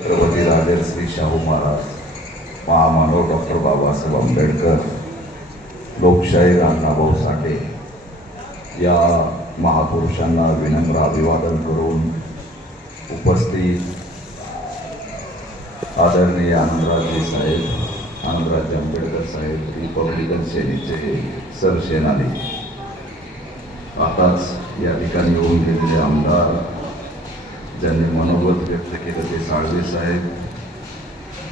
छत्रपती राजर्षी शाहू महाराज महामानव डॉक्टर बाबासाहेब आंबेडकर लोकशाहीर अण्णाभाऊ साठे या महापुरुषांना विनम्र अभिवादन करून उपस्थित आदरणीय आनंदराजे साहेब आनंदराजे आंबेडकर साहेब रिपब्लिकन सेनेचे सरसेनानी. आताच या ठिकाणी येऊन गेलेले आमदार ज्यांनी मनोगत व्यक्त केलं ते साळवे साहेब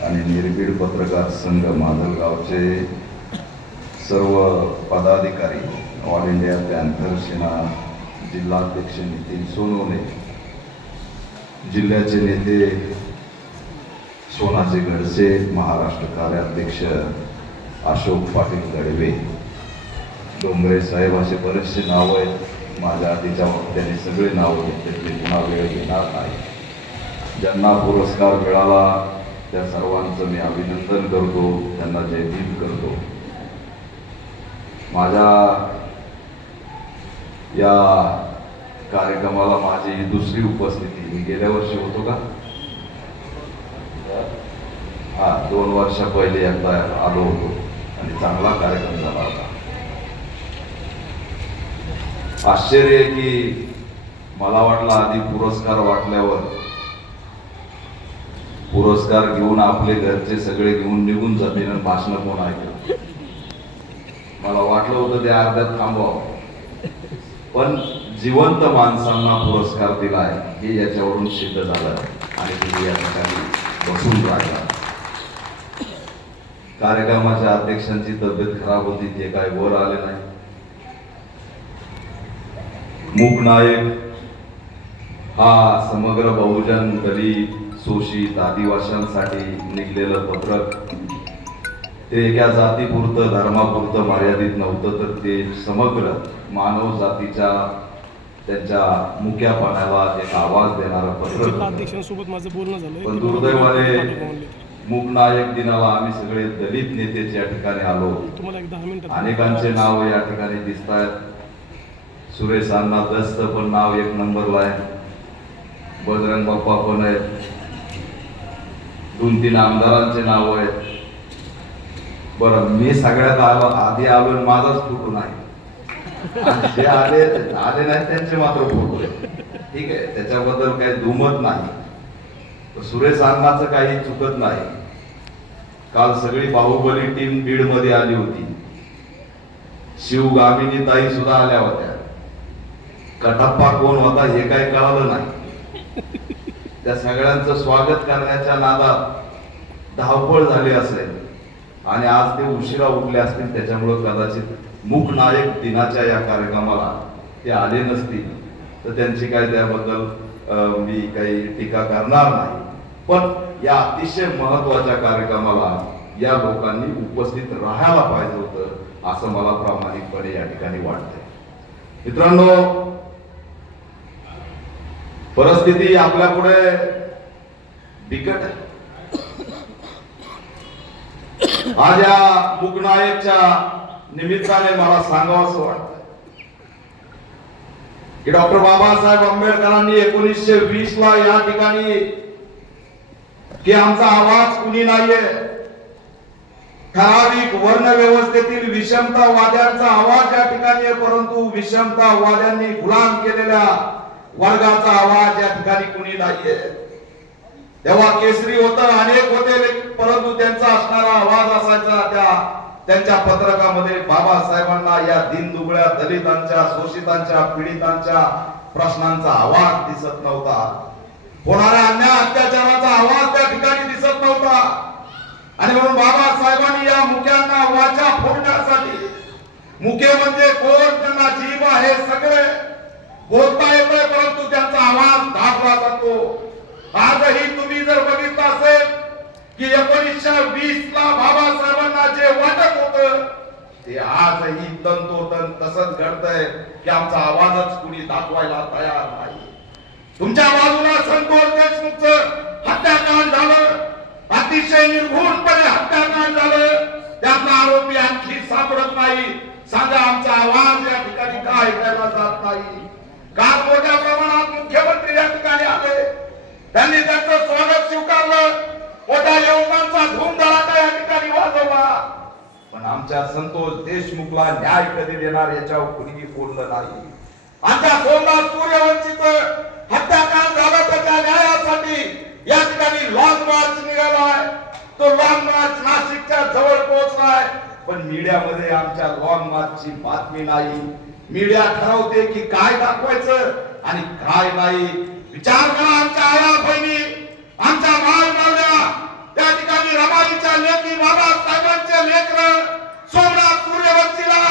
आणि निर्भीड पत्रकार संघ माधवगावचे सर्व पदाधिकारी ऑल इंडिया पॅन्थर सेना जिल्हाध्यक्ष नितीन सोनवणे जिल्ह्याचे नेते सोनाचे गडसे महाराष्ट्र कार्याध्यक्ष अशोक पाटील गडवे. डोंगरे साहेब असे बरेचसे नावं आहेत. माझ्या आधीच्या वक्त्याने सगळे नाव घेतले पुन्हा वेळ घेणार नाही. ज्यांना पुरस्कार मिळाला त्या सर्वांचं मी अभिनंदन करतो त्यांना जयदीप करतो. माझ्या या कार्यक्रमाला माझी ही दुसरी उपस्थिती मी गेल्या वर्षी होतो का? हा दोन वर्षा पहिले एकदा आलो होतो आणि चांगला कार्यक्रम झाला होता. आश्चर्य आहे की मला वाटलं आधी पुरस्कार वाटल्यावर पुरस्कार घेऊन आपले घरचे सगळे घेऊन निघून जातील आणि भाषण कोण ऐकलं? मला वाटलं होतं ते अर्ध्यात थांबवावं. पण जिवंत माणसांना पुरस्कार दिलाय हे याच्यावरून सिद्ध झालं आणि तुम्ही या ठिकाणी बसून राहिला. कार्यक्रमाच्या अध्यक्षांची तब्येत खराब होती ते काय वर आले नाही. मूकनायक हा समग्र बहुजन दलित शोषित आदिवासींसाठी निघलेलं पत्रक. ते एका जातीपुरतं धर्मापुरतं मर्यादित नव्हतं तर ते समग्र मानव जातीच्या त्यांच्या मुक्या पाण्याला एक आवाज देणारं पत्रक पण दुर्दैवाने मूकनायक दिनाला आम्ही सगळे दलित नेतेच या ठिकाणी आलो. अनेकांचे नाव या ठिकाणी दिसत आहेत सुरेश अण्णा दस्त पण नाव एक नंबरला आहे. बजरंग बाप्पा पण आहेत. दोन तीन आमदारांचे नाव आहेत. बरं मी सगळ्यात आलो आधी आलो आणि माझाच फोटो नाही. जे आले आले नाही त्यांचे मात्र फोटो आहे ठीक आहे त्याच्याबद्दल काही दुमत नाही. सुरेश अण्णाचं काही चुकत नाही. काल सगळी बाहुबली टीम बीडमध्ये आली होती. शिवगामिनी ताई सुद्धा आल्या होत्या. कटप्पा कोण होता हे काही कळालं नाही. त्या सगळ्यांचं स्वागत करण्याच्या नादात धावपळ झाली असेल. आणि आज ते उशिरा उठले असतील त्याच्यामुळं कदाचित मूकनायक दिनाच्या या कार्यक्रमाला ते आले नसतील. तर त्यांची काय त्याबद्दल अं, मी काही टीका करणार नाही. पण या अतिशय महत्त्वाच्या कार्यक्रमाला या लोकांनी उपस्थित राहायला पाहिजे होतं असं मला प्रामाणिकपणे या ठिकाणी वाटतंय. मित्रांनो परिस्थिती आपल्या पुढे बिकट आहे. आज या मुकनायकच्या निमित्ताने मला सांगावं असं वाटत की डॉक्टर बाबासाहेब आंबेडकरांनी एकोणीसशे वीस ला या ठिकाणी की आमचा आवाज कुणी नाहीये ठराविक वर्ण व्यवस्थेतील विषमतावाद्यांचा आवाज या ठिकाणी आहे परंतु विषमतावाद्यांनी गुलाम केलेल्या वर्गाचा आवाज या ठिकाणी कुणी नाहीये. तेव्हा केसरी होतं अनेक होते परंतु त्यांचा असणारा आवाज असायचा त्या त्यांच्या पत्रकामध्ये बाबासाहेबांना या दिनदुबळ्या दलितांच्या शोषितांच्या पीडितांच्या प्रश्नांचा आवाज दिसत नव्हता. होणाऱ्या अन्याय अत्याचाराचा आवाज त्या ठिकाणी दिसत नव्हता. आणि म्हणून बाबासाहेबांनी या मुख्यांना वाचा फोडण्यासाठी मुके म्हणजे कोण त्यांना जीव आहे सगळे. बोलता येतोय परंतु त्यांचा आवाज दाबला जातो. आजही तुम्ही जर बघितलं असेल की एकोणीसशे वीस ला बाबासाहेबांना जे वाटत होत ते आजही तंतोतंत तसंच घडतंय की आमचा आवाजच कुणी दाखवायला तयार नाही. तुमच्या बाजूला संतोष देशमुखचं हत्याकांड झालं. अतिशय निर्घुणपणे हत्याकांड झालं. त्यातला आरोपी आणखी सापडत नाही. सांगा आमचा आवाज या ठिकाणी का ऐकायला जात नाही. काल मोठ्या प्रमाणात मुख्यमंत्री या ठिकाणी आले. त्यांनी त्यांचं स्वागत स्वीकारलं. मोठ्या युवकांचा धूमधडाका या ठिकाणी वाजवला. पण आमच्या संतोष देशमुखला न्याय कधी देणार याच्यावर कुणीही बोललं नाही. आमच्या सोमनाथ सूर्यवंशीच हत्याकांड झालं त्याच्या न्यायासाठी. या ठिकाणी लॉंग मार्च निघालाय. तो लॉंग मार्च नाशिकच्या जवळ पोहोचलाय. पण मीडियामध्ये आमच्या लॉंग मार्चची बातमी नाही. मीडिया ठरवते की काय दाखवायचं आणि काय नाही. विचार करा आमच्या आया बहिणी आमच्या बाळ मावल्या त्या ठिकाणी रमाईच्या लेखी बाबा साहेबांचे लेकर सोमनाथ सूर्यवंशीला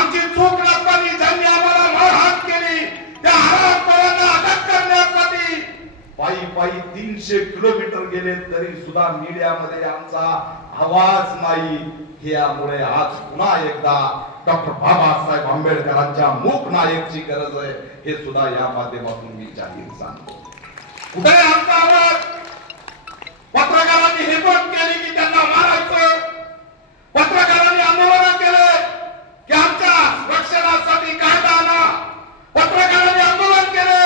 आमची चूक नसताना ज्यांनी आम्हाला मारहाण केली त्या हरामखोरांना अटक करण्यासाठी पायी पायी तीनशे किलोमीटर गेले तरी सुद्धा मीडियामध्ये आमचा आवाज नाही. हे यामुळे आज पुन्हा एकदा डॉक्टर बाबासाहेब आंबेडकरांच्या मूक नायकची गरज आहे हे सुद्धा या माध्यमातून मी जाहीर सांगतो. कुठे आमचा आवाज? पत्रकारांनी रिपोर्ट केली की त्यांना मारायचं. पत्रकारांनी आंदोलन केले की आमच्या रक्षणासाठी कायदा आला पत्रकारांनी आंदोलन केले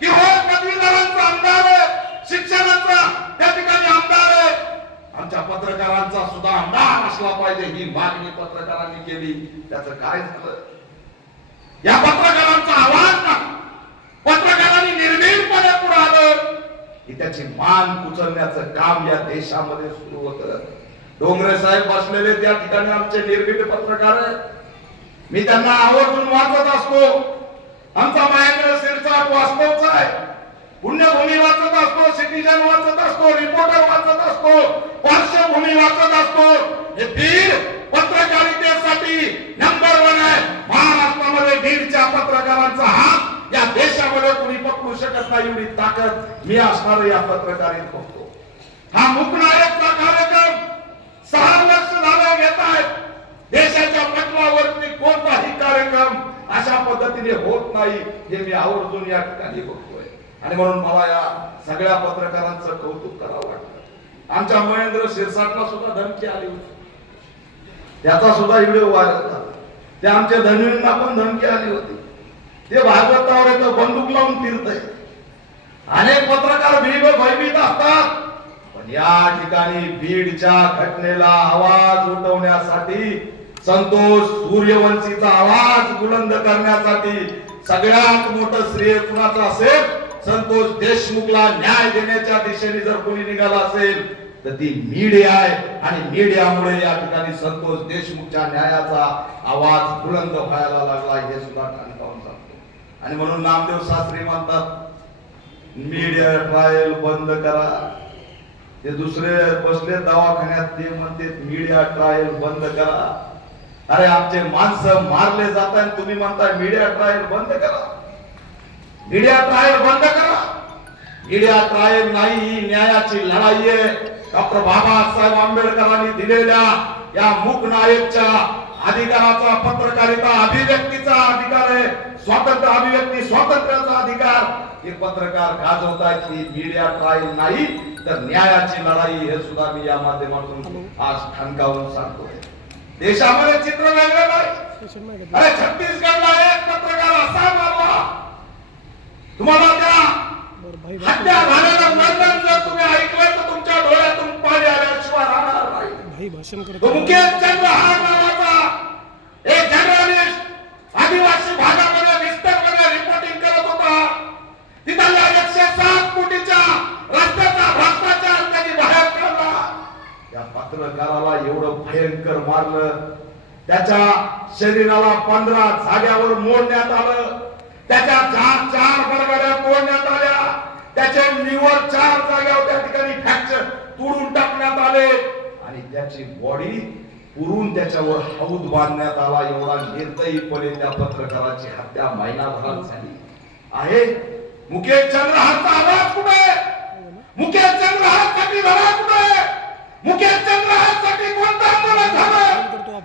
की हो पदवीधरांचा आमदार आहे शिक्षणाचा त्या ठिकाणी आमदार आहे. आमच्या पत्रकारांचा सुद्धा आमदार असला पाहिजे ही मागणी पत्रकारांनी केली. त्याचं काय झालं? या पत्रकारांचा आवाज ना पत्रकारांनी निर्भीडपणे पुढे आलं की त्याची मान कुचलण्याचं काम या देशामध्ये सुरू होतं. डोंगरे साहेब बसलेले त्या ठिकाणी आमचे निर्भीड पत्रकार मी त्यांना आवर्जून वाचत असतो. आमचा महेंद्र शिरसाट वास्तवचा आहे. पुण्यभूमी वाचत असतो सिटीजन वाचत असतो रिपोर्टर वाचत असतो पार्श्वभूमी वाचत असतो. हे बीड पत्रकारितेसाठी नंबर वन आहे. महाराष्ट्रामध्ये बीडच्या पत्रकारांचा हात या देशामध्ये कोणी पकडू शकत नाही एवढी ताकद मी असणार या पत्रकारित बघतो. हा मुकनायकचा कार्यक्रम सहा वर्ष झाला घेत आहेत. देशाच्या पटलावरती कोणताही कार्यक्रम अशा पद्धतीने होत नाही हे मी आवर्जून या ठिकाणी बघतोय. आणि म्हणून मला या सगळ्या पत्रकारांचं कौतुक करावं वाटतं आमच्या महेंद्र शिरसाटला सुद्धा धमकी आली होती. त्याचा सुद्धा व्हिडिओ व्हायरल झाला. त्या आमच्या धनवींना पण धमकी आली होती. ते भागवतावर येतं बंदूक लावून फिरतय. अनेक पत्रकार भीम भयभीत असतात. पण या ठिकाणी बीडच्या घटनेला आवाज उठवण्यासाठी संतोष सूर्यवंशीचा आवाज बुलंद करण्यासाठी सगळ्यात मोठं श्रेय कुणाचं असेल? संतोष देशमुखला न्याय देण्याच्या दिशेने जर कोणी निघाला असेल तर ती मीडिया आहे. आणि मीडियामुळे या ठिकाणी संतोष देशमुखच्या न्यायाचा आवाज बुलंद व्हायला लागला हे सुद्धा ठणकावून सांगतो. आणि म्हणून नामदेव शास्त्री म्हणतात मीडिया ट्रायल बंद करा. ते दुसरे बसले दवाखान्यात ते म्हणते मीडिया ट्रायल बंद करा. अरे आमचे माणसं मारले जात आहेत तुम्ही म्हणताय मीडिया ट्रायल बंद करा. मीडिया ट्रायल बंद करा. मीडिया ट्रायल नाही ही न्यायाची लढाई आहे. डॉक्टर बाबासाहेब आंबेडकरांनी दिलेल्या या मूक नायकच्या अधिकाराचा पत्रकारिता अभिव्यक्तीचा अधिकार आहे. स्वातंत्र्य अभिव्यक्ती स्वातंत्र्याचा अधिकार. हे पत्रकार गाजवतायत ही मीडिया ट्रायल नाही तर न्यायाची लढाई हे सुद्धा मी या माध्यमातून आज ठणकावून सांगतोय. देशामध्ये चित्र वेगळं नाही. का अरे छत्तीसगडला एक पत्रकार असा मारला. तुम्हाला त्या हत्या झालेलं वर्णन जर तुम्ही ऐकलं तर तुमच्या डोळ्यातून पाणी आल्याशिवाय राहणार नाही. मुकेश चंद्र हा नावाचा एक जर्नलिस्ट आदिवासी भागामध्ये विस्तारमध्ये रिपोर्टिंग करत होता. तिथल्या एकशे सात कोटीच्या रस्त्याचा भ्रष्टाचार त्यांनी बाहेर काढला. या पत्रकाराला एवढं भयंकर मारलं त्याच्या शरीराला पंधरा जाग्यावर मोडण्यात आलं. त्याच्या चार चार बरगड्या तोडण्यात आल्या. त्याचे लिव्हर चार जाग्यावर त्या ठिकाणी फ्रॅक्चर तोडून टाकण्यात आले. आणि त्याची बॉडी पुरून त्याच्यावर हौद बांधण्यात आला. एवढा निर्दयीपणे त्या पत्रकाराची हत्या महिनाभरात झाली. आहे. मुकेश चंद्र चंद्रहारचा आवाज कुठे? मुकेश चंद्र हातसाठी लढा कुठे? मुकेश चंद्र चंद्रहारसाठी कोणता आंदोलन झालं?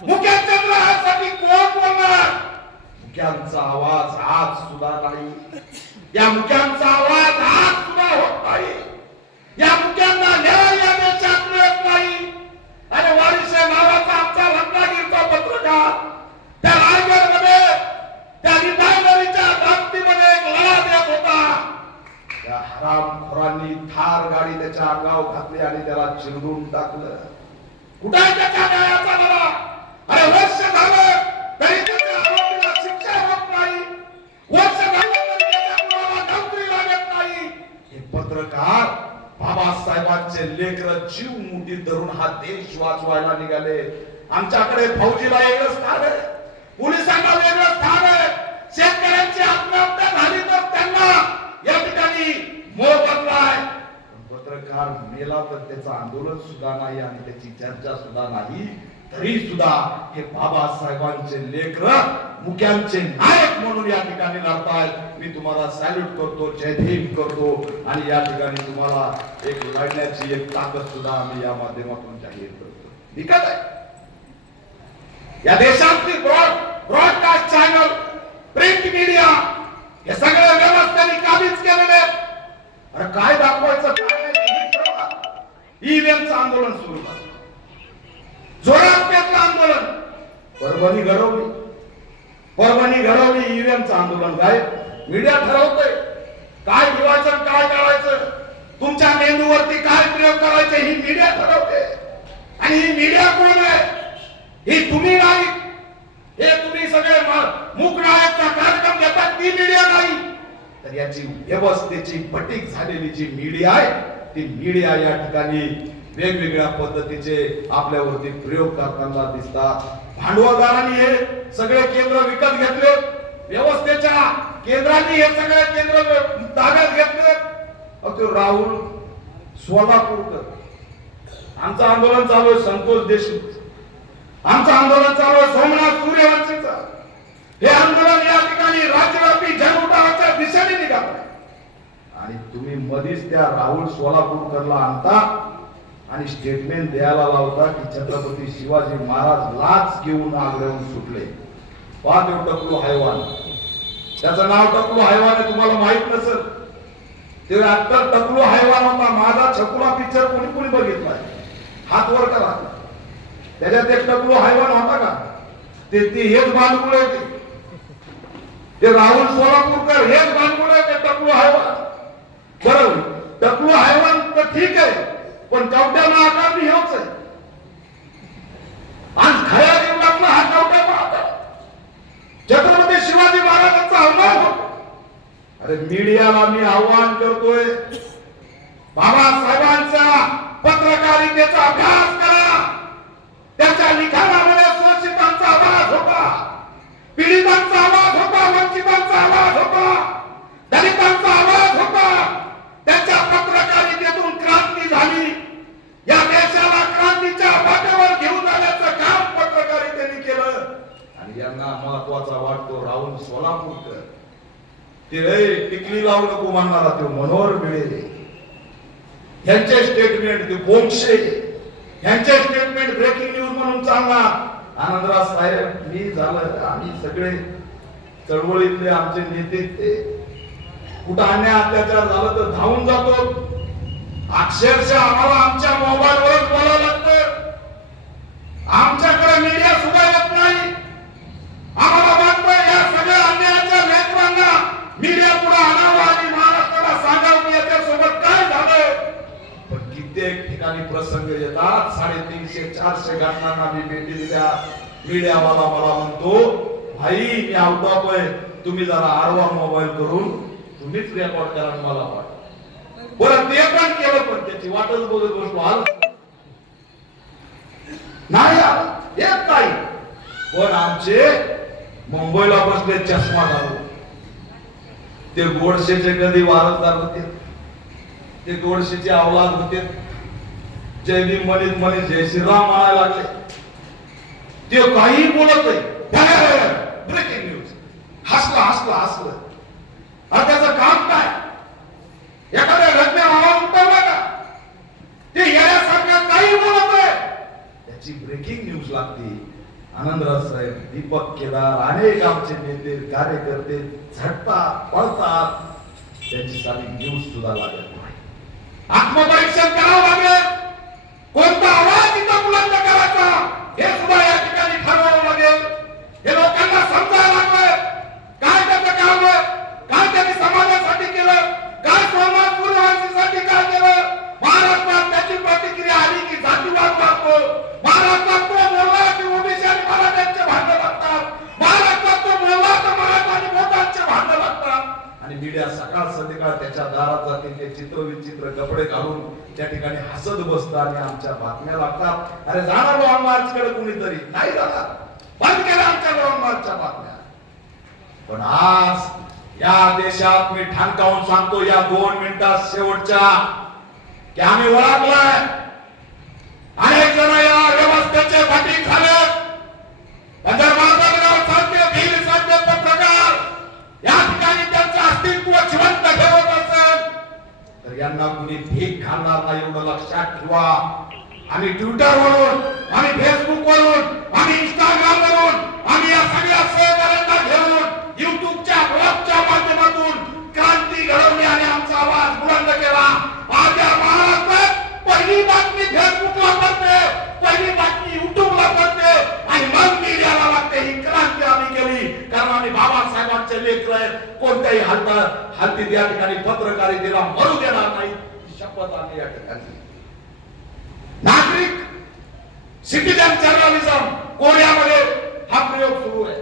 मुकेश चंद्र हातसाठी कोण बोलणार? अमक्यांचा आवाज आज सुद्धा नाही. या मुक्यांचा आवाज आज सुद्धा होत नाही. या अमक्यांना न्याय या देशात मिळत नाही. अरे वारिसे नावाचा आमचा रत्नागिरीचा पत्रकार त्या रायगडमध्ये त्या रिफायनरीच्या क्रांतीमध्ये एक लढा देत होता. त्या हरामखोरांनी थार गाडी त्याच्या अंगावर घातली आणि त्याला चिरडून टाकलं. कुठे त्याच्या न्यायाचा लढा? अरे वर्ष झालं पत्रकार बाबासाहेबांचे लेकर जीव मुठी धरून हा देश वाचवायला निघाले. आमच्याकडे फौजीला वेगळं स्थान आहे. पोलिसांना वेगळं स्थान आहे. शेतकऱ्यांची आत्महत्या झाली तर त्यांना या ठिकाणी मोबदलाय पत्रकार मेला तर त्याचं आंदोलन सुद्धा नाही आणि त्याची चर्चा सुद्धा नाही. तरी सुद्धा हे बाबासाहेबांचे लेकर मुख्यांचे नायक म्हणून या ठिकाणी लढतायत. मी तुम्हाला सॅल्यूट करतो जय भीम करतो आणि या ठिकाणी तुम्हाला एक लढण्याची एक ताकद सुद्धा आम्ही या माध्यमातून जाहीर करतो. विकत आहे. या देशातली broad broadcast channel print media हे सगळे व्यवस्थांनी काबीज केलेले अरे काय दाखवायचं? काय नाही ईव्हीएमचं आंदोलन सुरू झालं. जोरात पेटलं आंदोलन. परभणी घडवली. परभणी घडवली ईव्हीएमचं आंदोलन. काय मीडिया ठरवतोय. काय ठेवायचं काय करायचं तुमच्या मेंदूवरती काय प्रयोग करायचे ही मीडिया ठरवते. आणि ही मीडिया कोण आहे? ही तुम्ही नाही. हे तुम्ही सगळे म- मूक नायकचा कार्यक्रम घेतात ती मीडिया नाही. तर याची व्यवस्थेची फटीक झालेली जी मीडिया आहे ती मीडिया या ठिकाणी वेगवेगळ्या पद्धतीचे आपल्यावरती प्रयोग करताना दिसतात भांडवलदारांनी हे सगळे केंद्र विकत घेतले. व्यवस्थेच्या केंद्रांनी हे सगळे केंद्र ताब्यात घेतले. तो राहुल सोलापूरकर. आमचं आंदोलन चालू आहे संतोष देशमुख. आमचं आंदोलन चालू आहे सोमनाथ सूर्यवंशीचा. हे आंदोलन या ठिकाणी राज्यव्यापी जनउठावाच्या दिशेने निघालं. आणि तुम्ही मधीच त्या राहुल सोलापूरकरला आणता. आणि स्टेटमेंट द्यायला लावता की छत्रपती शिवाजी महाराज लाच घेऊन आग्र्याहून सुटले. पाच टकलू हैवान त्याचं नाव टकलू हैवान आहे तुम्हाला माहीत नसेल. ते ऍक्टर टकलू हैवान होता माझा छकुला पिक्चर कोणी कोणी बघितलाय? हात वर करा. त्याच्यात एक टकलू हैवान होता का? ते ते हेच बांधकुळ आहे ते. ते राहुल सोलापूरकर हेच बांधकुळ आहे ते टकलू हैवान बरोबर टकलू हैवान तर ठीक आहे. पण कवट्याला आकार बी हेच आहे. आज खऱ्या जीवनातला हा कवट्या पाहता छत्रपती शिवाजी महाराजांचा अवमान होतो. अरे मीडियाला मी आव्हान करतोय. बाबासाहेबांचा पत्रकारितेचा अभ्यास करा. त्याच्या लिखाणामध्ये शोषितांचा आवाज होता. पीडितांचा आवाज होता वंचितांचा आवाज होता. दलितांचा आवाज होता त्याच्या पत्रकारितेतून क्रांती झाली या देशाला क्रांतीच्या वाटेवर घेऊन जाण्याचं काम पत्रकारितेने केलं. आणि यांना महत्त्वाचा वाटतो राहुल सोलापूरकर. ते टिकली लावू नको म्हणणारा तो मनोहर मिळेल यांचे स्टेटमेंट ते बोंगशे यांचे स्टेटमेंट ब्रेकिंग न्यूज म्हणून चालणार आनंदराज साहेब मी झालं आम्ही सगळे चळवळीतले आमचे नेते ते. कुठं अन्याय अत्याचार झालं तर धावून जातो. अक्षरशः आम्हाला आमच्या मोबाईलवरच बोलावं लागतं. आमच्याकडे मीडिया सुद्धा येत नाही. आम्हाला वाटतं या सगळ्या अन्यायाच्या नेत्रांना मीडिया पुढे आणावं आणि महाराष्ट्राला सांगावं की याच्यासोबत काय झालं? पण कित्येक ठिकाणी प्रसंग येतात. साडेतीनशे चारशे घटनांना मी भेटी दिल्या. मीडियावाला मला म्हणतो भाई मी आवडतोय तुम्ही जरा आरवा मोबाईल करून तुम्हीच रेकॉर्ड करा आणि मला वाटत बरं ते पण केलं पण त्याची वाटच बघत बसलो. आलं नाही आलं येत नाही पण आमचे मुंबईला बसले चष्मा घालून. ते गोडशेचे कधी वारसदार होते. ते गोडशेचे अवलाद होते. जय मनीत मनी जय श्रीराम म्हणायला लागले. ते काही बोलत नाही. ब्रेकिंग न्यूज हसलं हसलं हसलं. आणि त्याचं काम काय? एखाद्या उठवला का ते येण्यासारखं काही बोलत आहे त्याची ब्रेकिंग न्यूज लागते. आनंदराज साहेब दीपक केदार अनेक आमचे नेते कार्यकर्ते झटतात पळतात. त्यांची साधी न्यूज सुद्धा लागत नाही. आत्मपरीक्षण करावं लागेल कोणता आवाज इथं बुलंद करायचा हे सुद्धा या ठिकाणी ठरवावं लागेल हे लोकांना समजायला लागलं काय त्याचं काम आहे काय त्यांनी समाजासाठी केलं काय सोमनाथ सूर्यवंशीसाठी काय केलं महाराष्ट्रात त्याची प्रतिक्रिया आली की जातीवाद वाढतो महाराष्ट्रात तो बोलला की ओबीसी आणि मराठा कपडे घालून त्या ठिकाणी हसत बसतात आणि आमच्या बातम्या लागतात अरे जाणार लॉंग मार्च तरी नाही झाला. बंद केला आमच्या गव्हर्नमेंटच्या बातम्या. पण आज या देशात मी ठाणकावून सांगतो या दोन मिनिटात शेवटच्या की आम्ही ओळखलाय. अनेक जण या व्यवस्थेचे पाठी झाले पण जर माधवराव भील पत्रकार या ठिकाणी त्यांचं अस्तित्व जिवंत ठेवत असेल. तर यांना कुणी भीक खाणार नाही एवढं लक्षात ठेवा. आम्ही ट्विटर वरून आम्ही फेसबुक वरून आम्ही इंस्टाग्राम वरून आम्ही या सगळ्या सहकार्यांना घेऊन युट्यूबच्या ब्लॉगच्या माध्यमातून क्रांती घडवली आणि आमचा आवाज बुलंद केला. आज या महाराष्ट्रात पहिली बातमी फेसबुकला पडते पहिली बातमी युट्यूबला पडते आणि मग मीडियाला लागते. ही क्रांती आम्ही केली. कारण आम्ही बाबासाहेबांचे लेकर आहेत. कोणत्याही हातात हालतीत या ठिकाणी पत्रकारितेला मरू देणार नाही. शपथ आम्ही या ठिकाणी नागरिक सिटीजन जर्नलिझम कोरियामध्ये हा प्रयोग सुरू आहे.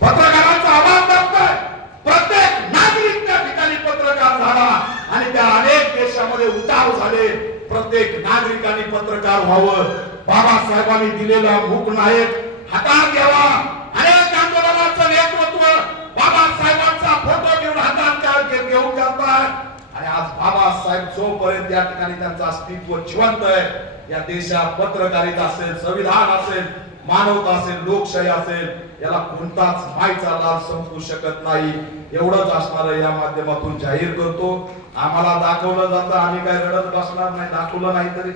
पत्रकारांचा आवाज दाबतोय प्रत्येक नागरिक त्या ठिकाणी पत्रकार झाला आणि त्या अनेक देशामध्ये उतार झाले. प्रत्येक नागरिकांनी पत्रकार व्हावं. बाबासाहेबांनी दिलेला मूक नायक हातात घ्यावा. आज बाबासाहेब जोपर्यंत या ठिकाणी त्यांचं अस्तित्व जिवंत आहे या देशात पत्रकारिता असेल संविधान असेल मानवता असेल लोकशाही असेल याला कोणताच मायचा लाभ संपू शकत नाही. एवढंच असणार या माध्यमातून जाहीर करतो. आम्हाला दाखवलं जातं आम्ही काय रडत बसणार नाही दाखवलं नाही तरी.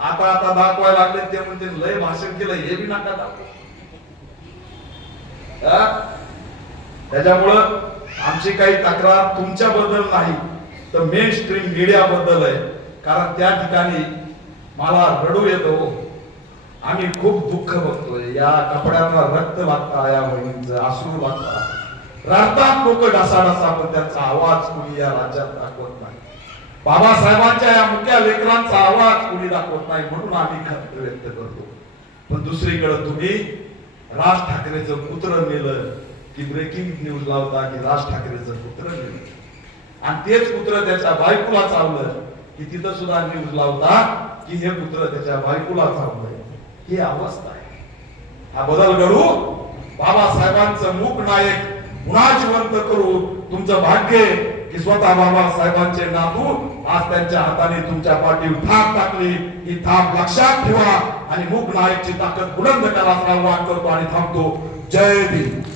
आता आता दाखवायला लागले ते म्हणजे लय भाषण केलं हे बी नका दाखव. त्याच्यामुळं आमची काही तक्रार तुमच्याबद्दल नाही. तर मेन स्ट्रीम मीडियाबद्दल आहे. कारण त्या ठिकाणी मला रडू येतो. आम्ही खूप दुःख बघतोय. या कपड्यांना रक्त वागता या बहिणींचं अश्रू वागता रडतात लोक ढासाढासा पण त्यांचा आवाज कुणी या राज्यात दाखवत नाही. बाबासाहेबांच्या या मुख्या लेकरांचा आवाज कुणी दाखवत नाही म्हणून आम्ही खंत व्यक्त करतो. पण दुसरीकडे तुम्ही राज ठाकरेचं पुत्र नेलं की ब्रेकिंग न्यूज लावता की राज ठाकरेचं पुत्र नेलं. आणि तेच पुत्र त्याच्या बायकोला चावलं की तिथं सुद्धा न्यूज लावता की हे पुत्र त्याच्या बायकोला चावलंय. ही अवस्था आहे. हा बदल घडू बाबासाहेबांचं मूक नायक पुन्हा जिवंत करू तुमचं भाग्य की स्वतः बाबासाहेबांचे नातू आज त्यांच्या हाताने तुमच्या पाठीवर थाप टाकली. ही थाप लक्षात ठेवा आणि मूक नायकची ताकद बुलंद करा असं आवाहन करतो आणि थांबतो. जय भीम.